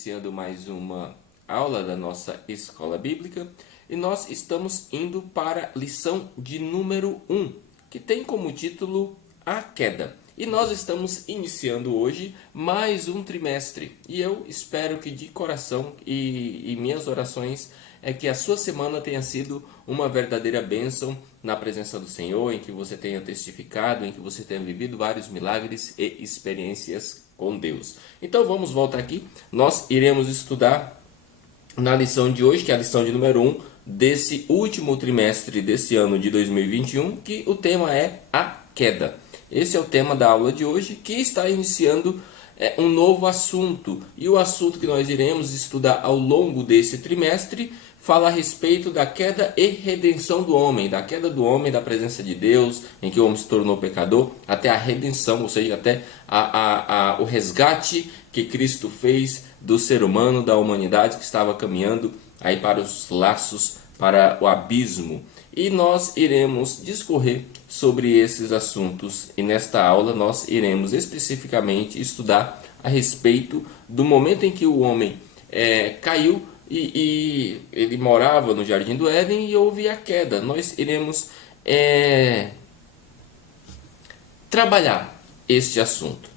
iniciando mais uma aula da nossa escola bíblica e nós estamos indo para a lição de número 1, que tem como título A Queda. E nós estamos iniciando hoje mais um trimestre e eu espero que de coração e minhas orações é que a sua semana tenha sido uma verdadeira bênção na presença do Senhor, em que você tenha testificado, em que você tenha vivido vários milagres e experiências com Deus. Então vamos voltar aqui, nós iremos estudar na lição de hoje, que é a lição de número 1 desse último trimestre desse ano de 2021, que o tema é a queda. Esse é o tema da aula de hoje, que está iniciando um novo assunto. E o assunto que nós iremos estudar ao longo desse trimestre fala a respeito da queda e redenção do homem, da queda do homem da presença de Deus, em que o homem se tornou pecador, até a redenção, ou seja, até o resgate que Cristo fez do ser humano, da humanidade que estava caminhando aí para os laços, para o abismo. E nós iremos discorrer sobre esses assuntos e nesta aula nós iremos especificamente estudar a respeito do momento em que o homem caiu e ele morava no Jardim do Éden e houve a queda. Nós iremos trabalhar este assunto.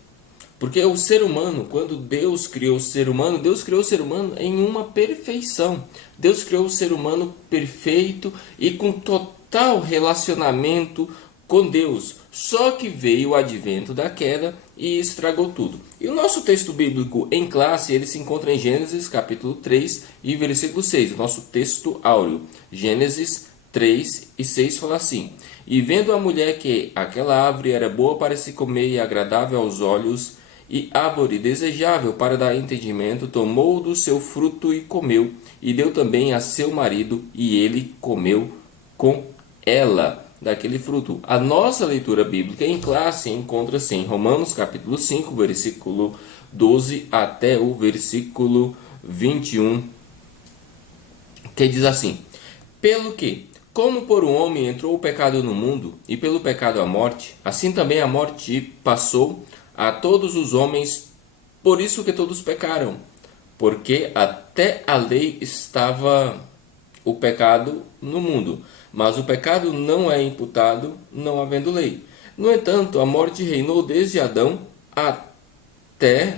Porque o ser humano, quando Deus criou o ser humano em uma perfeição. Deus criou o ser humano perfeito e com total relacionamento com Deus. Só que veio o advento da queda e estragou tudo. E o nosso texto bíblico em classe, ele se encontra em Gênesis capítulo 3 e versículo 6. O nosso texto áureo. Gênesis 3 e 6 fala assim: E vendo a mulher que aquela árvore era boa para se comer e agradável aos olhos, e árvore desejável para dar entendimento, tomou do seu fruto e comeu, e deu também a seu marido, e ele comeu com ela daquele fruto. A nossa leitura bíblica em classe encontra-se em Romanos capítulo 5, versículo 12 até o versículo 21, que diz assim: Pelo que, como por um homem entrou o pecado no mundo, e pelo pecado a morte, assim também a morte passou a todos os homens, por isso que todos pecaram, porque até a lei estava o pecado no mundo, mas o pecado não é imputado não havendo lei. No entanto, a morte reinou desde Adão até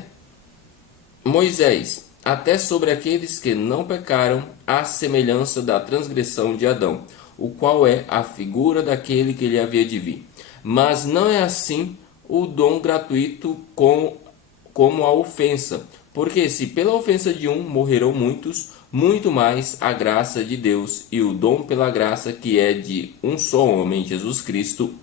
Moisés, até sobre aqueles que não pecaram, à semelhança da transgressão de Adão, o qual é a figura daquele que lhe havia de vir. Mas não é assim o dom gratuito como a ofensa, porque se pela ofensa de um morreram muitos, muito mais a graça de Deus e o dom pela graça que é de um só homem, Jesus Cristo,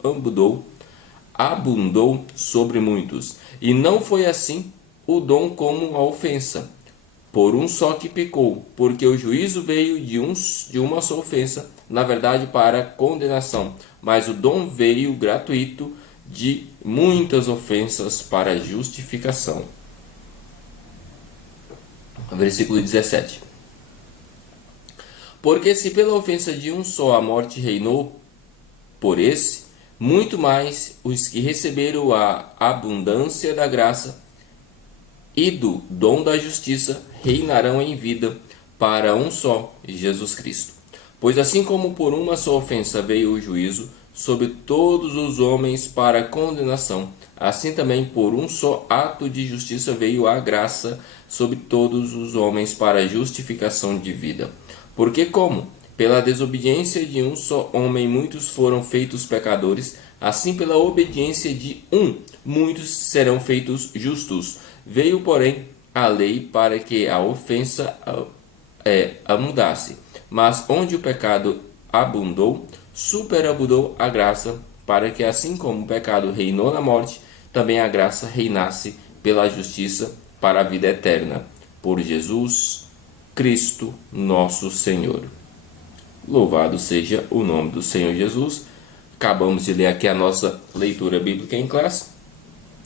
abundou sobre muitos. E não foi assim o dom como a ofensa, por um só que pecou, porque o juízo veio de uma só ofensa, na verdade para condenação, mas o dom veio gratuito de muitas ofensas para justificação. Versículo 17. Porque se pela ofensa de um só a morte reinou por esse, muito mais os que receberam a abundância da graça e do dom da justiça reinarão em vida para um só, Jesus Cristo. Pois assim como por uma só ofensa veio o juízo sobre todos os homens para condenação, assim também por um só ato de justiça veio a graça sobre todos os homens para justificação de vida. Porque como pela desobediência de um só homem muitos foram feitos pecadores, assim pela obediência de um muitos serão feitos justos. Veio, porém, a lei para que a ofensa a mudasse. Mas onde o pecado abundou, superabundou a graça, para que assim como o pecado reinou na morte, também a graça reinasse pela justiça para a vida eterna, por Jesus Cristo nosso Senhor. Louvado seja o nome do Senhor Jesus. Acabamos de ler aqui a nossa leitura bíblica em classe.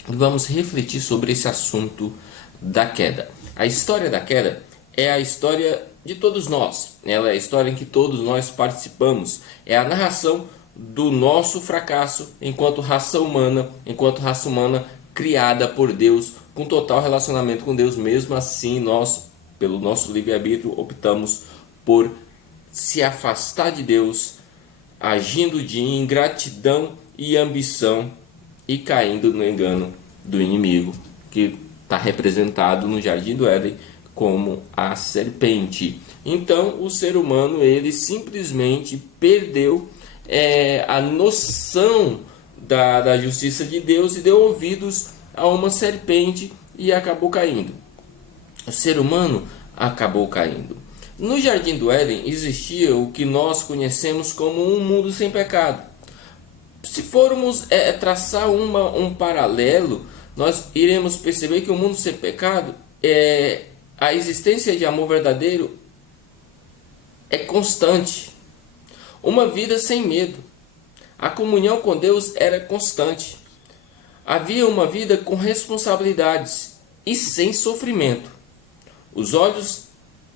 Vamos refletir sobre esse assunto da queda. A história da queda é a história de todos nós. Ela é a história em que todos nós participamos. É a narração do nosso fracasso enquanto raça humana criada por Deus, com total relacionamento com Deus. Mesmo assim, nós pelo nosso livre-arbítrio, optamos por se afastar de Deus, agindo de ingratidão e ambição e caindo no engano do inimigo, que está representado no Jardim do Éden como a serpente. Então o ser humano, ele simplesmente perdeu a noção da justiça de Deus e deu ouvidos a uma serpente e acabou caindo. O ser humano acabou caindo. No Jardim do Éden existia o que nós conhecemos como um mundo sem pecado. Se formos traçar um paralelo, nós iremos perceber que o mundo sem pecado, a existência de amor verdadeiro é constante. Uma vida sem medo. A comunhão com Deus era constante. Havia uma vida com responsabilidades e sem sofrimento. Os olhos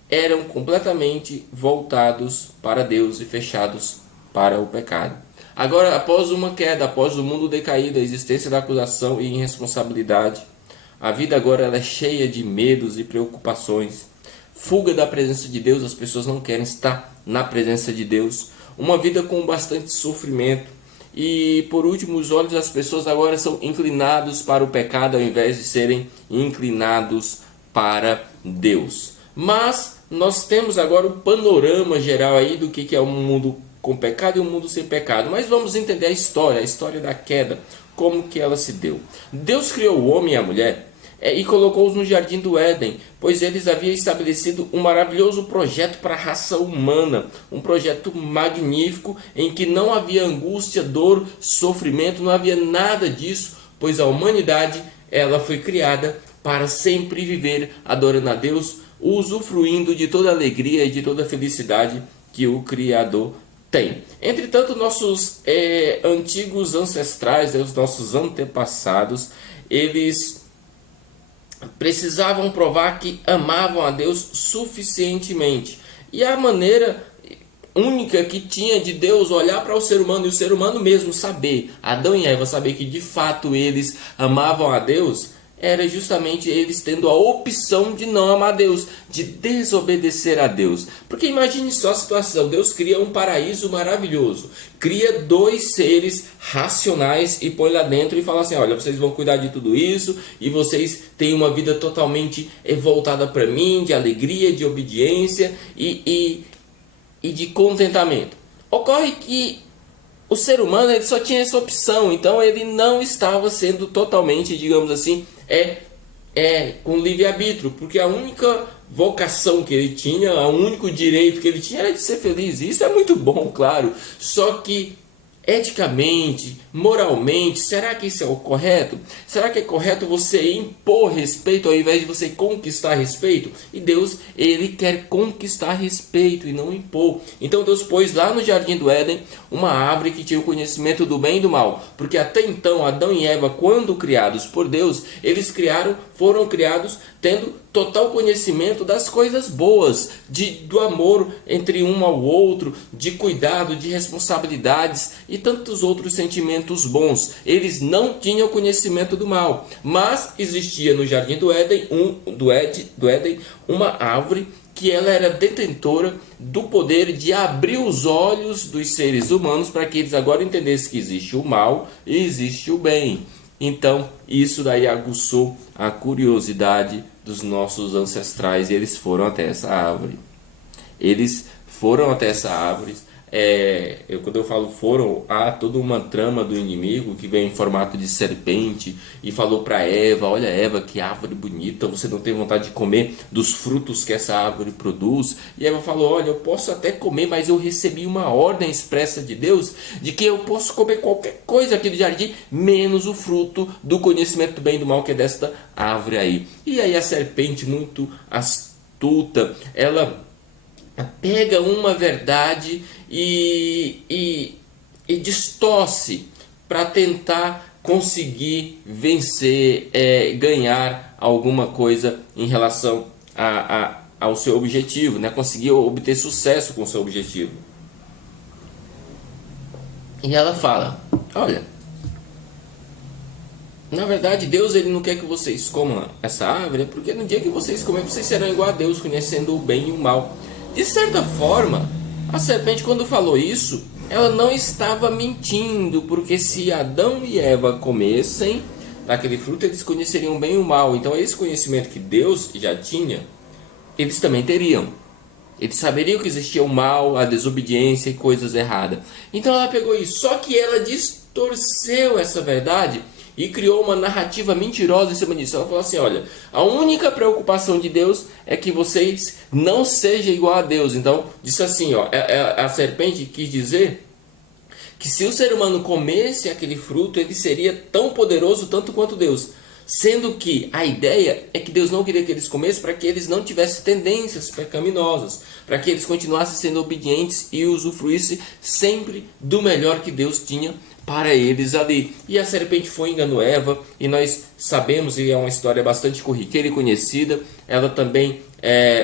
eram completamente voltados para Deus e fechados para o pecado. Agora, após uma queda, após o mundo decaído, a existência da acusação e irresponsabilidade, a vida agora ela é cheia de medos e preocupações. Fuga da presença de Deus, as pessoas não querem estar na presença de Deus. Uma vida com bastante sofrimento. E por último, os olhos das pessoas agora são inclinados para o pecado ao invés de serem inclinados para Deus. Mas nós temos agora o panorama geral aí do que é um mundo com pecado e um mundo sem pecado. Mas vamos entender a história da queda, como que ela se deu. Deus criou o homem e a mulher e colocou-os no Jardim do Éden, pois eles haviam estabelecido um maravilhoso projeto para a raça humana, um projeto magnífico em que não havia angústia, dor, sofrimento, não havia nada disso, pois a humanidade ela foi criada para sempre viver adorando a Deus, usufruindo de toda a alegria e de toda a felicidade que o Criador tem. Entretanto, nossos antigos ancestrais, os nossos antepassados, eles precisavam provar que amavam a Deus suficientemente. E a maneira única que tinha de Deus olhar para o ser humano e o ser humano mesmo saber, Adão e Eva saber que de fato eles amavam a Deus, era justamente eles tendo a opção de não amar a Deus, de desobedecer a Deus. Porque imagine só a situação, Deus cria um paraíso maravilhoso, cria dois seres racionais e põe lá dentro e fala assim, olha, vocês vão cuidar de tudo isso e vocês têm uma vida totalmente voltada para mim, de alegria, de obediência e de contentamento. Ocorre que o ser humano ele só tinha essa opção, então ele não estava sendo totalmente, digamos assim, com livre-arbítrio, porque a única vocação que ele tinha, o único direito que ele tinha era de ser feliz. Isso é muito bom, claro, só que eticamente, moralmente, será que isso é o correto? Será que é correto você impor respeito ao invés de você conquistar respeito? E Deus, ele quer conquistar respeito e não impor. Então Deus pôs lá no Jardim do Éden uma árvore que tinha o conhecimento do bem e do mal, porque até então Adão e Eva, quando criados por Deus, eles foram criados tendo total conhecimento das coisas boas, do amor entre um ao outro, de cuidado, de responsabilidades e tantos outros sentimentos bons. Eles não tinham conhecimento do mal, mas existia no Jardim do Éden, uma árvore que ela era detentora do poder de abrir os olhos dos seres humanos para que eles agora entendessem que existe o mal e existe o bem. Então, isso daí aguçou a curiosidade dos nossos ancestrais e eles foram até essa árvore. Quando eu falo foram, há toda uma trama do inimigo que vem em formato de serpente e falou para Eva, olha Eva, que árvore bonita, você não tem vontade de comer dos frutos que essa árvore produz? E Eva falou, olha, eu posso até comer, mas eu recebi uma ordem expressa de Deus de que eu posso comer qualquer coisa aqui do jardim, menos o fruto do conhecimento do bem e do mal, que é desta árvore aí. E aí a serpente, muito astuta, ela pega uma verdade e distorce para tentar conseguir vencer, ganhar alguma coisa em relação ao seu objetivo, né? Conseguir obter sucesso com o seu objetivo. E ela fala, olha, Na verdade, Deus ele não quer que vocês comam essa árvore, porque no dia que vocês comerem, vocês serão igual a Deus, conhecendo o bem e o mal. De certa forma, a serpente, quando falou isso, ela não estava mentindo, porque se Adão e Eva comessem daquele fruto, eles conheceriam bem e o mal. Então, esse conhecimento que Deus já tinha, eles também teriam. Eles saberiam que existia o mal, a desobediência e coisas erradas. Então, ela pegou isso. Só que ela distorceu essa verdade e criou uma narrativa mentirosa em cima disso. Ela falou assim, olha, a única preocupação de Deus é que vocês não sejam igual a Deus. Então, disse assim, ó, a serpente quis dizer que se o ser humano comesse aquele fruto, ele seria tão poderoso tanto quanto Deus. Sendo que a ideia é que Deus não queria que eles comessem para que eles não tivessem tendências pecaminosas, para que eles continuassem sendo obedientes e usufruíssem sempre do melhor que Deus tinha para eles ali. E a serpente foi enganou Eva, e nós sabemos, e é uma história bastante corriqueira e conhecida, ela também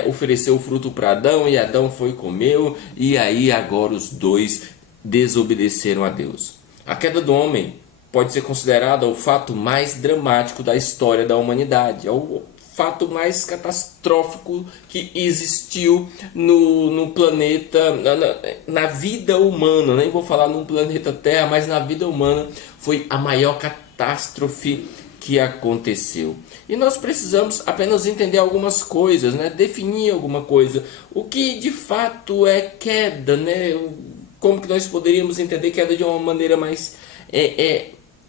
ofereceu o fruto para Adão, e Adão foi e comeu, e aí agora os dois desobedeceram a Deus. A queda do homem pode ser considerada o fato mais dramático da história da humanidade, é o fato mais catastrófico que existiu no planeta, na vida humana. Nem vou falar no planeta Terra, mas na vida humana foi a maior catástrofe que aconteceu. E nós precisamos apenas entender algumas coisas, né? Definir alguma coisa. O que de fato é queda, né? Como que nós poderíamos entender queda de uma maneira mais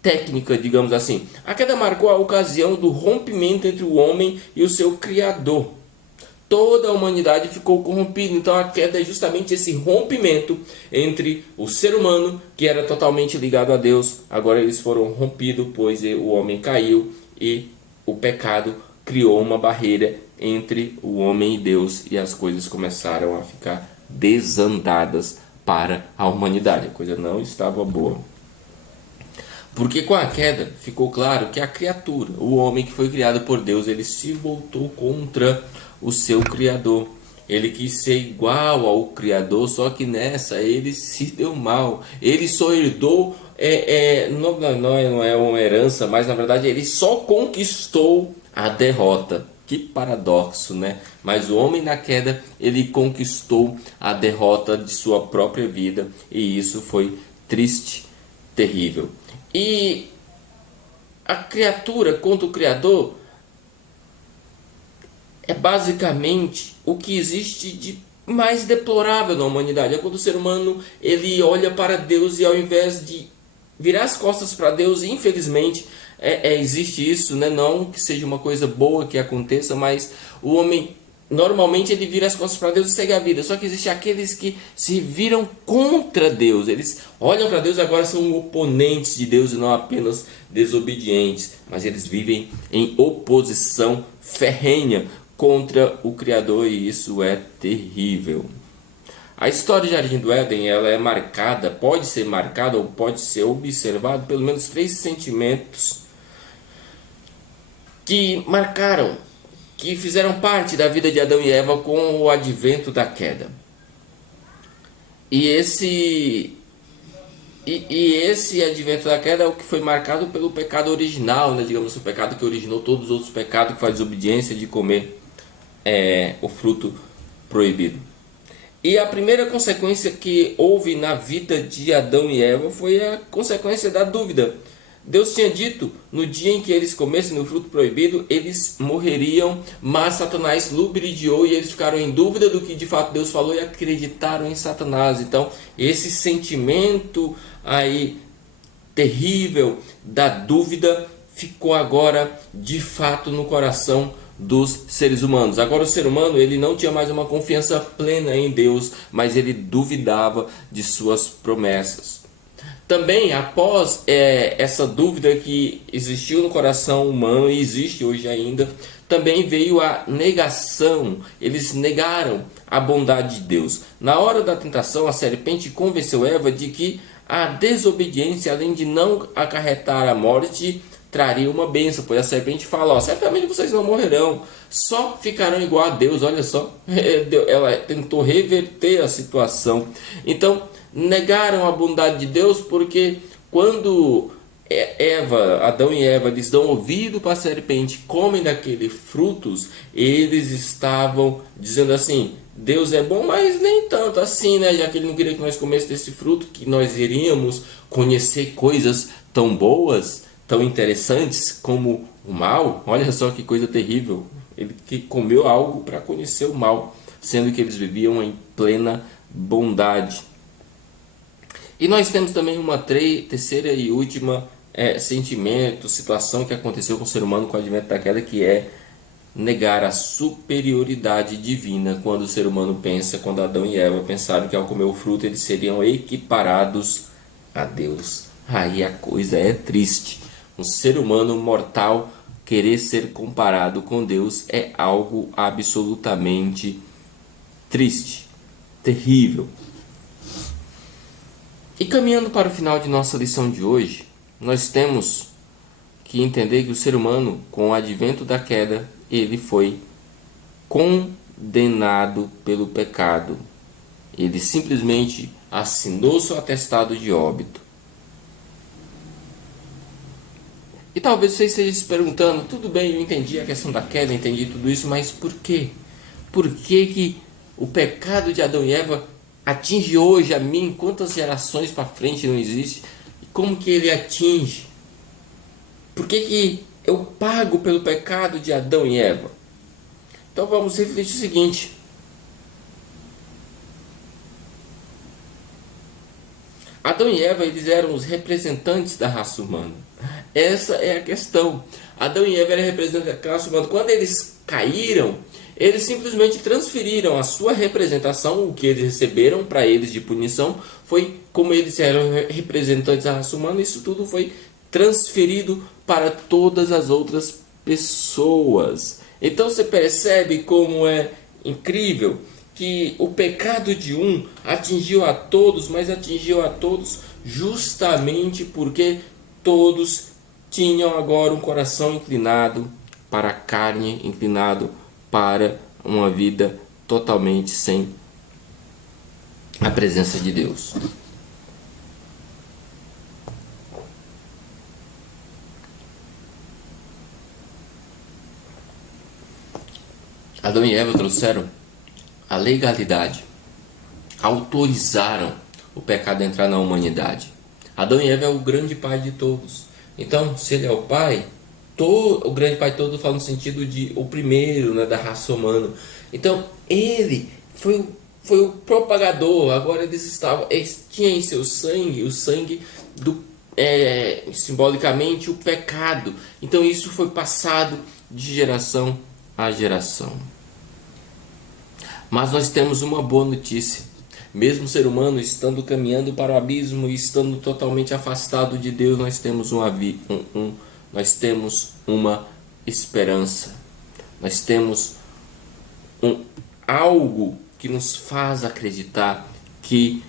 técnica, digamos assim. A queda marcou a ocasião do rompimento entre o homem e o seu Criador. Toda a humanidade ficou corrompida. Então a queda é justamente esse rompimento entre o ser humano, que era totalmente ligado a Deus. Agora eles foram rompidos, pois o homem caiu e o pecado criou uma barreira entre o homem e Deus. E as coisas começaram a ficar desandadas para a humanidade. A coisa não estava boa. Porque com a queda ficou claro que a criatura, o homem que foi criado por Deus, ele se voltou contra o seu Criador. Ele quis ser igual ao Criador, só que nessa ele se deu mal. Ele só herdou, não é uma herança, mas na verdade ele só conquistou a derrota. Que paradoxo, né? Mas o homem na queda, ele conquistou a derrota de sua própria vida, e isso foi triste, terrível. E a criatura contra o Criador é basicamente o que existe de mais deplorável na humanidade. É quando o ser humano ele olha para Deus e ao invés de virar as costas para Deus, infelizmente existe isso, né? Não que seja uma coisa boa que aconteça, mas o homem normalmente ele vira as costas para Deus e segue a vida. Só que existem aqueles que se viram contra Deus. Eles olham para Deus e agora são oponentes de Deus e não apenas desobedientes. Mas eles vivem em oposição ferrenha contra o Criador, e isso é terrível. A história de Jardim do Éden, ela é marcada, pode ser marcada ou pode ser observado pelo menos 3 sentimentos que marcaram, que fizeram parte da vida de Adão e Eva com o advento da queda. E esse advento da queda é o que foi marcado pelo pecado original, né? Digamos, o pecado que originou todos os outros pecados, que faz desobediência de comer o fruto proibido. E a primeira consequência que houve na vida de Adão e Eva foi a consequência da dúvida. Deus tinha dito, no dia em que eles comessem no fruto proibido, eles morreriam, mas Satanás lubridiou e eles ficaram em dúvida do que de fato Deus falou e acreditaram em Satanás. Então, esse sentimento aí terrível da dúvida ficou agora de fato no coração dos seres humanos. Agora o ser humano ele não tinha mais uma confiança plena em Deus, mas ele duvidava de suas promessas. Também após essa dúvida que existiu no coração humano e existe hoje ainda, também veio a negação. Eles negaram a bondade de Deus. Na hora da tentação, a serpente convenceu Eva de que a desobediência, além de não acarretar a morte, traria uma bênção, pois a serpente fala, certamente vocês não morrerão, só ficarão igual a Deus. Olha só, ela tentou reverter a situação. Então, negaram a bondade de Deus, porque quando Adão e Eva, eles dão ouvido para a serpente, comem daqueles frutos, eles estavam dizendo assim: Deus é bom, mas nem tanto assim, né? Já que ele não queria que nós comêssemos desse fruto, que nós iríamos conhecer coisas tão boas, tão interessantes como o mal. Olha só que coisa terrível. Ele que comeu algo para conhecer o mal, sendo que eles viviam em plena bondade. E nós temos também uma terceira e última sentimento, situação que aconteceu com o ser humano com o advento da queda, que é negar a superioridade divina. Quando o ser humano pensa, quando Adão e Eva pensaram que ao comer o fruto eles seriam equiparados a Deus. Aí a coisa é triste. Um ser humano mortal querer ser comparado com Deus é algo absolutamente triste, terrível. E caminhando para o final de nossa lição de hoje, nós temos que entender que o ser humano, com o advento da queda, ele foi condenado pelo pecado. Ele simplesmente assinou seu atestado de óbito. E talvez você esteja se perguntando: tudo bem, eu entendi a questão da queda, entendi tudo isso, mas por quê? Por que o pecado de Adão e Eva atinge hoje a mim? Quantas gerações para frente não existe? E como que ele atinge? Por que eu pago pelo pecado de Adão e Eva? Então vamos refletir o seguinte: Adão e Eva, eles eram os representantes da raça humana. Essa é a questão. Adão e Eva eram representantes da raça humana. Quando eles caíram, eles simplesmente transferiram a sua representação, o que eles receberam para eles de punição, foi como eles eram representantes da raça humana, isso tudo foi transferido para todas as outras pessoas. Então você percebe como é incrível que o pecado de um atingiu a todos, mas atingiu a todos justamente porque todos tinham agora um coração inclinado para a carne, inclinado para uma vida totalmente sem a presença de Deus. Adão e Eva trouxeram a legalidade, autorizaram o pecado a entrar na humanidade. Adão e Eva é o grande pai de todos. Então, se ele é o pai, o grande pai todo fala no sentido de o primeiro, né, da raça humana. Então, ele foi o propagador. Agora eles tinham em seu sangue o sangue do simbolicamente o pecado. Então isso foi passado de geração a geração. Mas nós temos uma boa notícia. Mesmo o ser humano estando caminhando para o abismo e estando totalmente afastado de Deus, nós temos nós temos uma esperança. Nós temos algo que nos faz acreditar que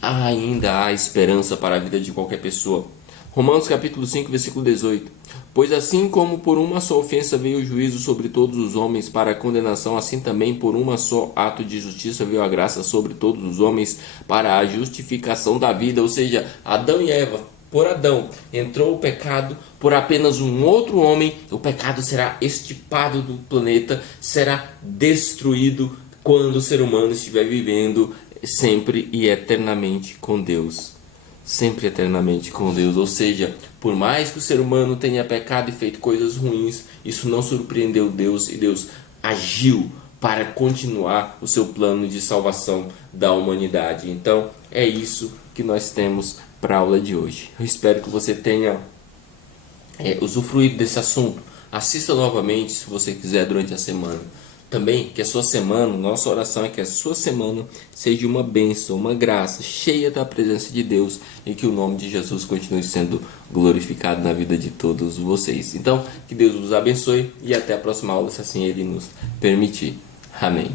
ainda há esperança para a vida de qualquer pessoa. Romanos capítulo 5, versículo 18. Pois assim como por uma só ofensa veio o juízo sobre todos os homens para a condenação, assim também por uma só ato de justiça veio a graça sobre todos os homens para a justificação da vida. Ou seja, Adão e Eva, por Adão entrou o pecado, por apenas um outro homem o pecado será extirpado do planeta, será destruído quando o ser humano estiver vivendo sempre e eternamente com Deus. Sempre eternamente com Deus. Ou seja, por mais que o ser humano tenha pecado e feito coisas ruins, isso não surpreendeu Deus, e Deus agiu para continuar o seu plano de salvação da humanidade. Então é isso que nós temos para a aula de hoje. Eu espero que você tenha usufruído desse assunto. Assista novamente se você quiser durante a semana. Também que a sua semana, nossa oração é que a sua semana seja uma bênção, uma graça, cheia da presença de Deus, e que o nome de Jesus continue sendo glorificado na vida de todos vocês. Então, que Deus vos abençoe e até a próxima aula, se assim Ele nos permitir. Amém.